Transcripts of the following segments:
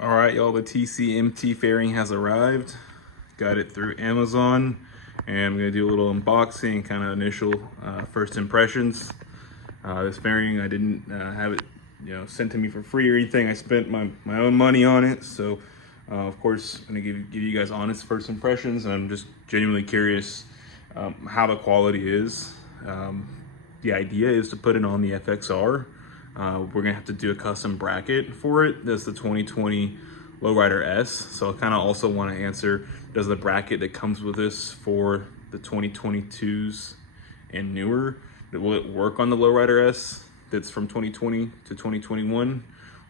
All right, y'all, the TCMT fairing has arrived. Got it through Amazon, and I'm gonna do a little unboxing, kind of initial first impressions. This fairing, I didn't have it, sent to me for free or anything. I spent my own money on it, so of course, I'm gonna give you guys honest first impressions, and I'm just genuinely curious how the quality is. The idea is to put it on the FXR. We're gonna have to do a custom bracket for it. That's the 2020 Lowrider S. So I kind of also want to answer, does the bracket that comes with this for the 2022s and newer, will it work on the Lowrider S that's from 2020 to 2021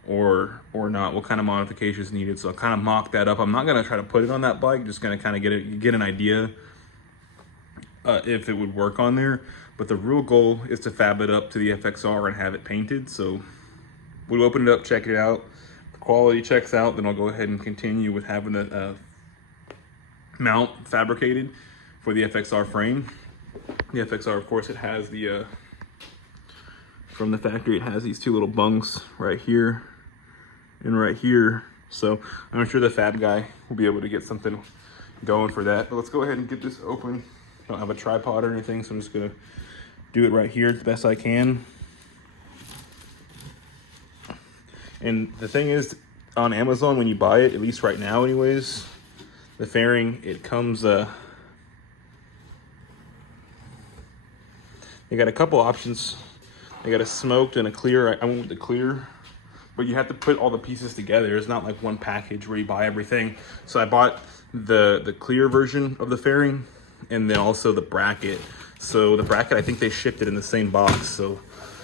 or not? What kind of modifications needed? So I'll kind of mock that up. I'm not gonna try to put it on that bike, just gonna kind of get an idea if it would work on there. But the real goal is to fab it up to the FXR and have it painted. So we'll open it up, check it out. The quality checks out, then I'll go ahead and continue with having the mount fabricated for the FXR frame. The FXR, of course, it has the, from the factory, it has these two little bungs right here and right here. So I'm sure the fab guy will be able to get something going for that. But let's go ahead and get this open. I don't have a tripod or anything, so I'm just gonna do it right here the best I can. And the thing is, on Amazon, when you buy it, at least right now anyways, the fairing, it comes, they got a couple options. They got a smoked and a clear. I went with the clear, but you have to put all the pieces together. It's not like one package where you buy everything. So I bought the clear version of the fairing, and then also the bracket. So the bracket, I think they shipped it in the same box. So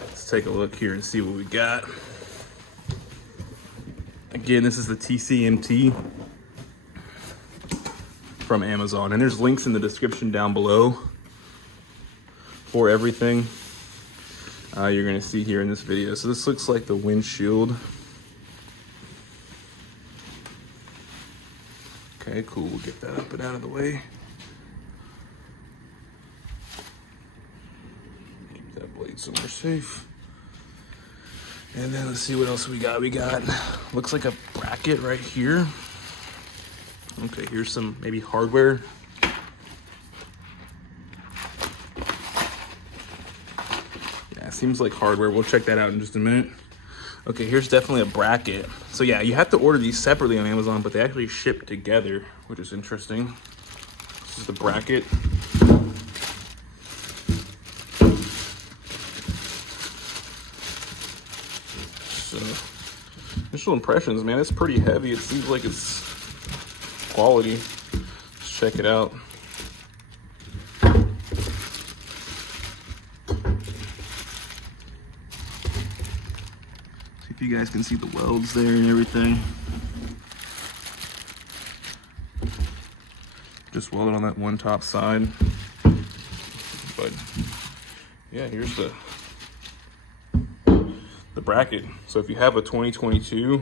let's take a look here and see what we got. Again, this is the TCMT from Amazon, and there's links in the description down below for everything you're gonna see here in this video. So this looks like the windshield. Okay, cool, we'll get that up and out of the way. Blade somewhere safe. And then let's see what else we got. We got, looks like a bracket right here. Okay, here's some maybe hardware. Yeah, seems like hardware. We'll check that out in just a minute. Okay, here's definitely a bracket. So yeah, you have to order these separately on Amazon, but they actually ship together, which is interesting. This is the bracket. Initial impressions, man, it's pretty heavy. It seems like it's quality. Let's check it out. See if you guys can see the welds there and everything. Just welded on that one top side. But yeah, here's the bracket. So if you have a 2022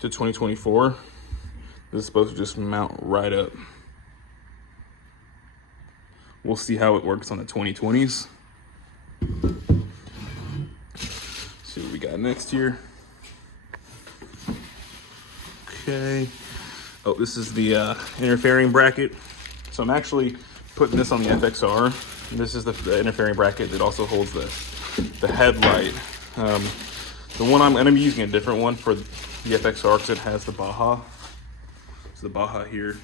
to 2024, this is supposed to just mount right up. We'll see how it works on the 2020s. See what we got next here. Okay. Oh, this is the interfering bracket. So I'm actually putting this on the FXR. And this is the interfering bracket that also holds the headlight. The one I'm gonna be using a different one for the FXR because it has the Baja. So the Baja here,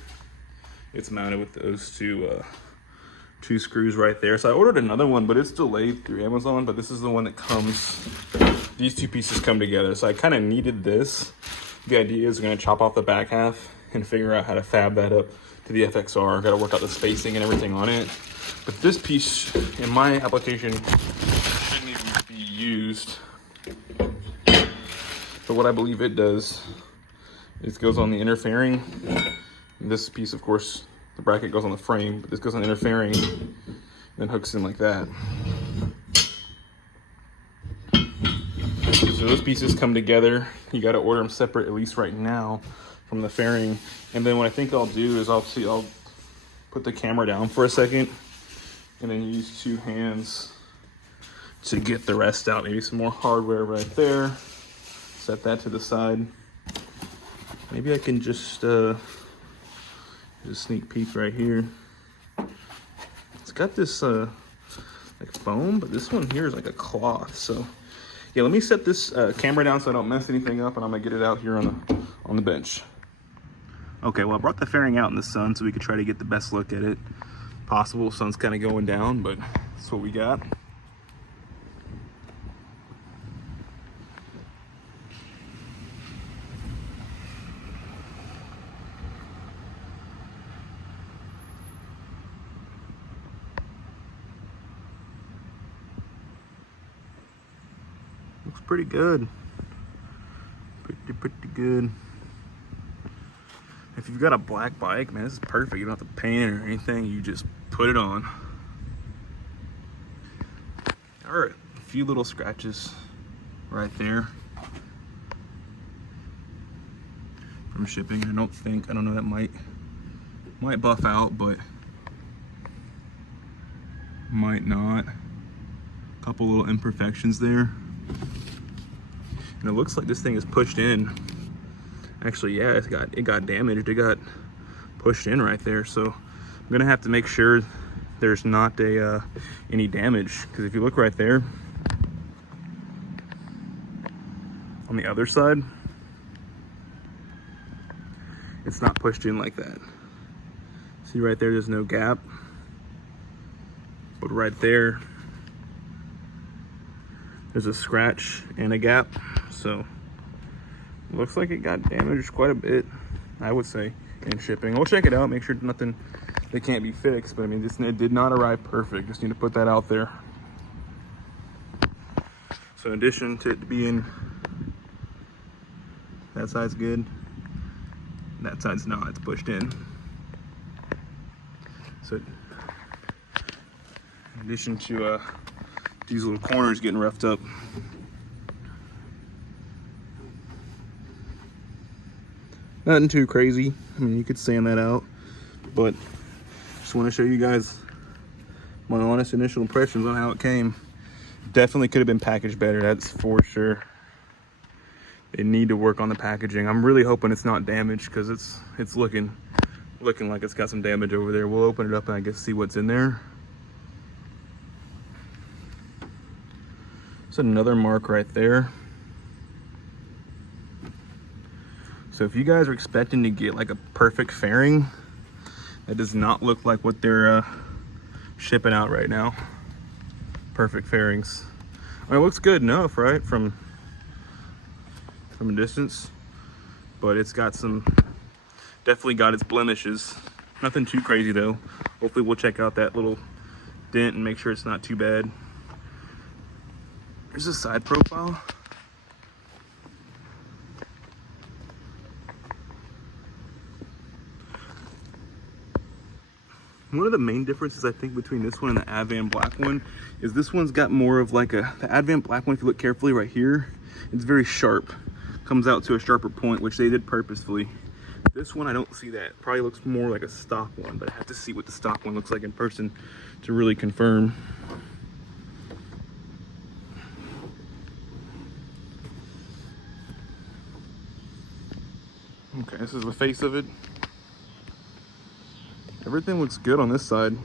it's mounted with those two screws right there. So I ordered another one, but it's delayed through Amazon, but this is the one that comes, these two pieces come together. So I kind of needed this. The idea is we're gonna chop off the back half and figure out how to fab that up to the FXR. I've got to work out the spacing and everything on it. But this piece, in my application, shouldn't even be used. But what I believe it does is it goes on the interfering. This piece, of course, the bracket goes on the frame, but this goes on interfering, and then hooks in like that. So those pieces come together. You got to order them separate, at least right now, from the fairing. And then what I think I'll do is I'll put the camera down for a second, and then use two hands to get the rest out. Maybe some more hardware right there. Set that to the side. Maybe I can just sneak peek right here. It's got this like foam, but this one here is like a cloth. So yeah, let me set this camera down so I don't mess anything up, and I'm gonna get it out here on the bench. Okay, well, I brought the fairing out in the sun so we could try to get the best look at it possible. Sun's kind of going down, but that's what we got. Looks pretty good. Pretty good. If you've got a black bike, man, this is perfect. You don't have to paint it or anything. You just put it on. All right, a few little scratches right there from shipping. I don't know, that might buff out, but might not. A couple little imperfections there. And it looks like this thing is pushed in. Actually, yeah, it got damaged. It got pushed in right there. So I'm gonna have to make sure there's not any damage, because if you look right there on the other side, it's not pushed in like that. See right there, there's no gap, but right there there's a scratch and a gap. So looks like it got damaged quite a bit, I would say, in shipping. We'll check it out, make sure nothing that can't be fixed. But I mean, it did not arrive perfect. Just need to put that out there. So in addition to it being, that side's good, that side's not, it's pushed in. So in addition to these little corners getting roughed up, nothing too crazy. I mean, you could sand that out, but just want to show you guys my honest initial impressions on how it came. Definitely could have been packaged better, that's for sure. They need to work on the packaging. I'm really hoping it's not damaged, because it's looking like it's got some damage over there. We'll open it up and I guess see what's in there. It's another mark right there. So if you guys are expecting to get like a perfect fairing, that does not look like what they're shipping out right now. Perfect fairings. I mean, it looks good enough, right, from a distance, but it's got definitely got its blemishes. Nothing too crazy though. Hopefully we'll check out that little dent and make sure it's not too bad. Here's a side profile. One of the main differences I think between this one and the Advan black one is this one's got more of like the Advan black one, if you look carefully right here, it's very sharp. Comes out to a sharper point, which they did purposefully. This one, I don't see that. Probably looks more like a stock one, but I have to see what the stock one looks like in person to really confirm. Okay, this is the face of it. Everything looks good on this side.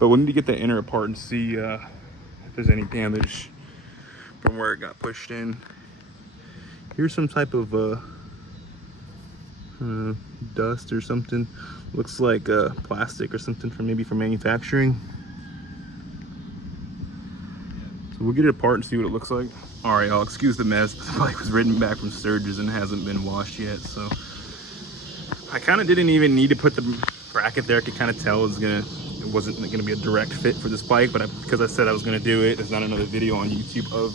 But we need to get that inner apart and see if there's any damage from where it got pushed in. Here's some type of dust or something. Looks like plastic or something from manufacturing. So we'll get it apart and see what it looks like. All right, y'all, excuse the mess, but the bike was ridden back from Sturgis and hasn't been washed yet. So I kind of didn't even need to put the bracket there. I could kind of tell it wasn't gonna be a direct fit for this bike, but because I said I was gonna do it, there's not another video on YouTube of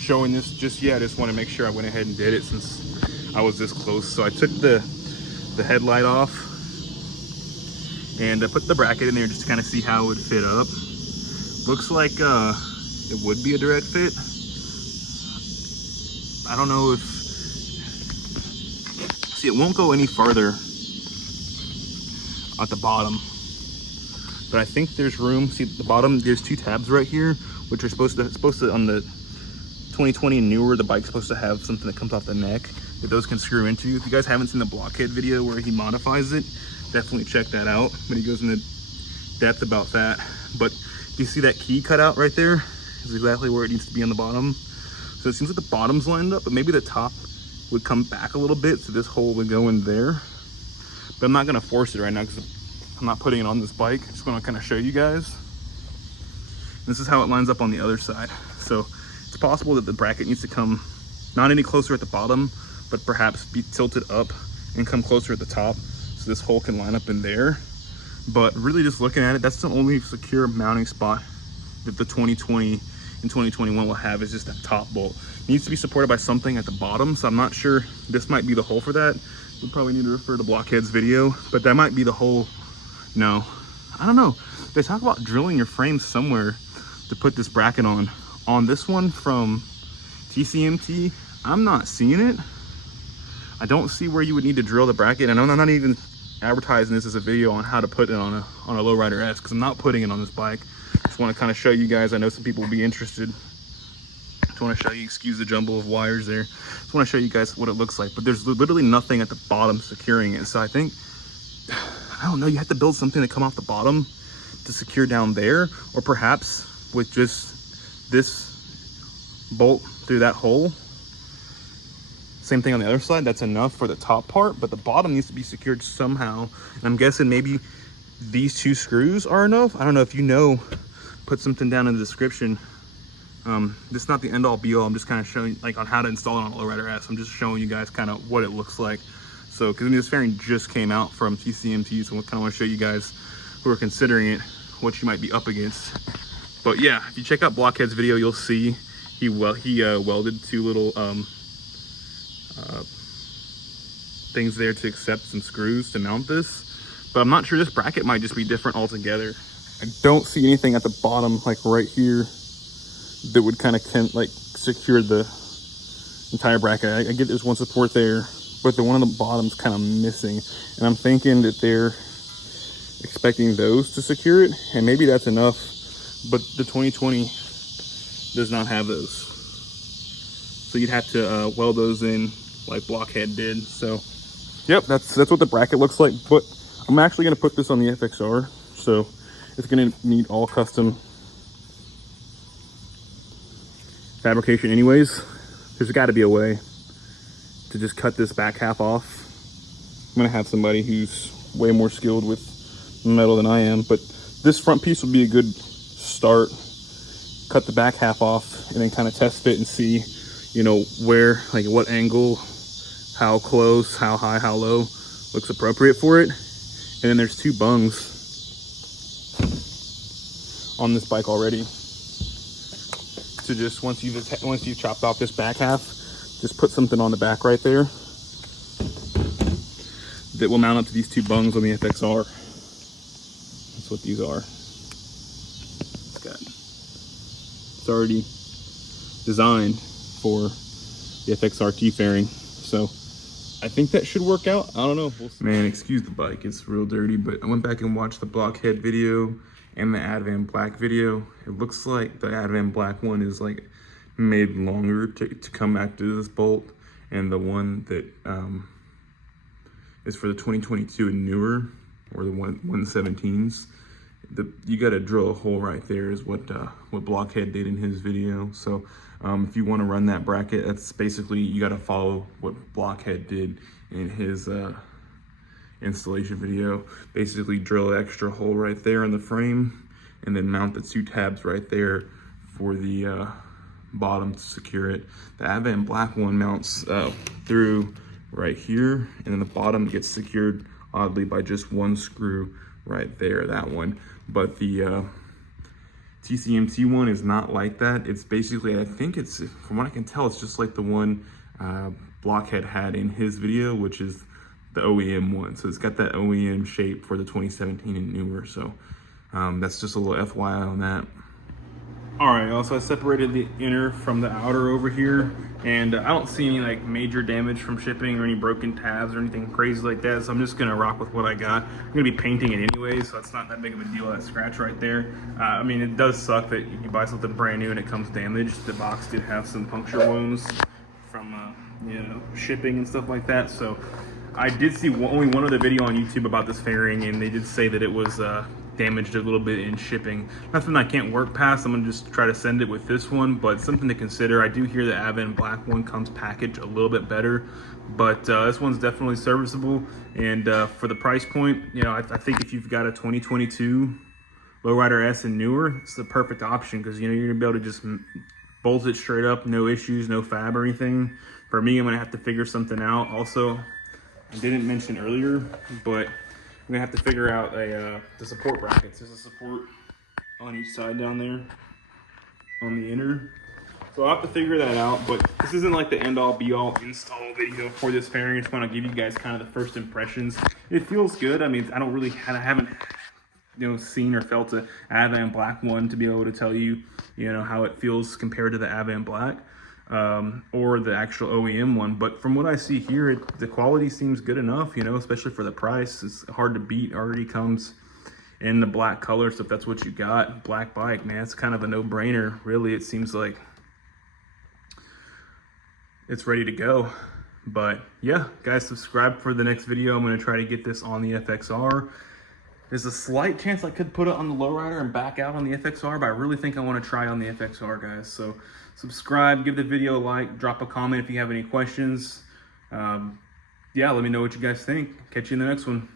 showing this just yet. I just want to make sure I went ahead and did it since I was this close. So I took the headlight off and I put the bracket in there just to kind of see how it would fit up. Looks like it would be a direct fit. I don't know if, see, it won't go any farther at the bottom. but I think there's room. See at the bottom, there's 2 tabs right here, which are supposed to on the 2020 and newer, the bike's supposed to have something that comes off the neck that those can screw into. If you guys haven't seen the blockhead video where he modifies it, definitely check that out. But he goes into depth about that. But do you see that key cut out right there? Is exactly where it needs to be on the bottom. So it seems like the bottom's lined up, but maybe the top would come back a little bit, so this hole would go in there. But I'm not gonna force it right now because I'm not putting it on this bike. I just wanna kind of show you guys. This is how it lines up on the other side. So it's possible that the bracket needs to come not any closer at the bottom, but perhaps be tilted up and come closer at the top, so this hole can line up in there. But really just looking at it, that's the only secure mounting spot that the 2020 and 2021 will have, is just that top bolt. It needs to be supported by something at the bottom, so I'm not sure. This might be the hole for that. We probably need to refer to Blockhead's video, but that might be the hole. No, I don't know. They talk about drilling your frame somewhere to put this bracket on. On this one from TCMT, I'm not seeing it. I don't see where you would need to drill the bracket, and I'm not even advertising this as a video on how to put it on a Lowrider S, because I'm not putting it on this bike. Just want to kind of show you guys. I know some people will be interested. Just want to show you, excuse the jumble of wires there. Just want to show you guys what it looks like, but there's literally nothing at the bottom securing it. So I think, I don't know, you have to build something to come off the bottom to secure down there, or perhaps with just this bolt through that hole. Same thing on the other side, that's enough for the top part, but the bottom needs to be secured somehow. And I'm guessing maybe these 2 screws are enough. I don't know. If you know, put something down in the description. This is not the end all be all. I'm just kind of showing like on how to install it on a Lowrider S. I'm just showing you guys kind of what it looks like. So, because this fairing just came out from TCMT, so I kind of want to show you guys who are considering it, what you might be up against. But yeah, if you check out Blockhead's video, you'll see he welded 2 little things there to accept some screws to mount this. But I'm not sure, this bracket might just be different altogether. I don't see anything at the bottom, like right here, that would kind of like secure the entire bracket. I get there's one support there, but the one on the bottom's kind of missing. And I'm thinking that they're expecting those to secure it, and maybe that's enough, but the 2020 does not have those. So you'd have to weld those in like Blockhead did. So yep, that's what the bracket looks like. But I'm actually going to put this on the FXR, so it's going to need all custom fabrication anyways. There's got to be a way to just cut this back half off. I'm going to have somebody who's way more skilled with metal than I am, but this front piece will be a good start. Cut the back half off and then kind of test fit and see, you know, where, like what angle, how close, how high, how low looks appropriate for it. And then there's 2 bungs on this bike already. So just once you've chopped off this back half, just put something on the back right there that will mount up to these 2 bungs on the FXR. That's what these are. It's already designed for the FXR T-fairing, so I think that should work out. I don't know. Man, excuse the bike, it's real dirty, but I went back and watched the Blockhead video and the Advan Black video. It looks like the Advan Black one is like made longer to come back to this bolt, and the one that is for the 2022 and newer, or the 117s, you got to drill a hole right there, is what Blockhead did in his video. So if you want to run that bracket, that's basically, you got to follow what Blockhead did in his installation video. Basically drill an extra hole right there in the frame, and then mount the 2 tabs right there for the bottom to secure it. The Advan Black one mounts through right here, and then the bottom gets secured oddly by just 1 screw right there, that one. But the TCMT one is not like that. It's basically, I think it's, from what I can tell, it's just like the one Blockhead had in his video, which is the OEM one. So it's got that OEM shape for the 2017 and newer. So that's just a little FYI on that. All right, also I separated the inner from the outer over here, and I don't see any like major damage from shipping or any broken tabs or anything crazy like that, so I'm just gonna rock with what I got. I'm gonna be painting it anyway, so it's not that big of a deal, that scratch right there. I mean, it does suck that you buy something brand new and it comes damaged. The box did have some puncture wounds from you know, shipping and stuff like that, so I did see only one other video on YouTube about this fairing, and they did say that it was damaged a little bit in shipping. Nothing I can't work past. I'm gonna just try to send it with this one, but something to consider. I do hear the Advent black one comes packaged a little bit better, but this one's definitely serviceable. And for the price point, you know, I think if you've got a 2022 Lowrider S and newer, it's the perfect option, because you know, you're gonna be able to just bolt it straight up, no issues, no fab or anything. For me, I'm gonna have to figure something out. Also, I didn't mention earlier, but I'm gonna have to figure out the support brackets. There's a support on each side down there on the inner, so I'll have to figure that out. But this isn't like the end-all be-all install video for this fairing. I just want to give you guys kind of the first impressions. It feels good. I mean, I haven't you know, seen or felt a Advent black one to be able to tell you, you know, how it feels compared to the Advent black. Or the actual OEM one, but from what I see here, the quality seems good enough, you know, especially for the price. It's hard to beat. Already comes in the black color, so if that's what you got, black bike, man, it's kind of a no-brainer. Really, it seems like it's ready to go. But yeah, guys, subscribe for the next video. I'm going to try to get this on the FXR. There's a slight chance I could put it on the Lowrider and back out on the FXR, but I really think I want to try on the FXR, guys. So subscribe, give the video a like, drop a comment if you have any questions. Yeah, let me know what you guys think. Catch you in the next one.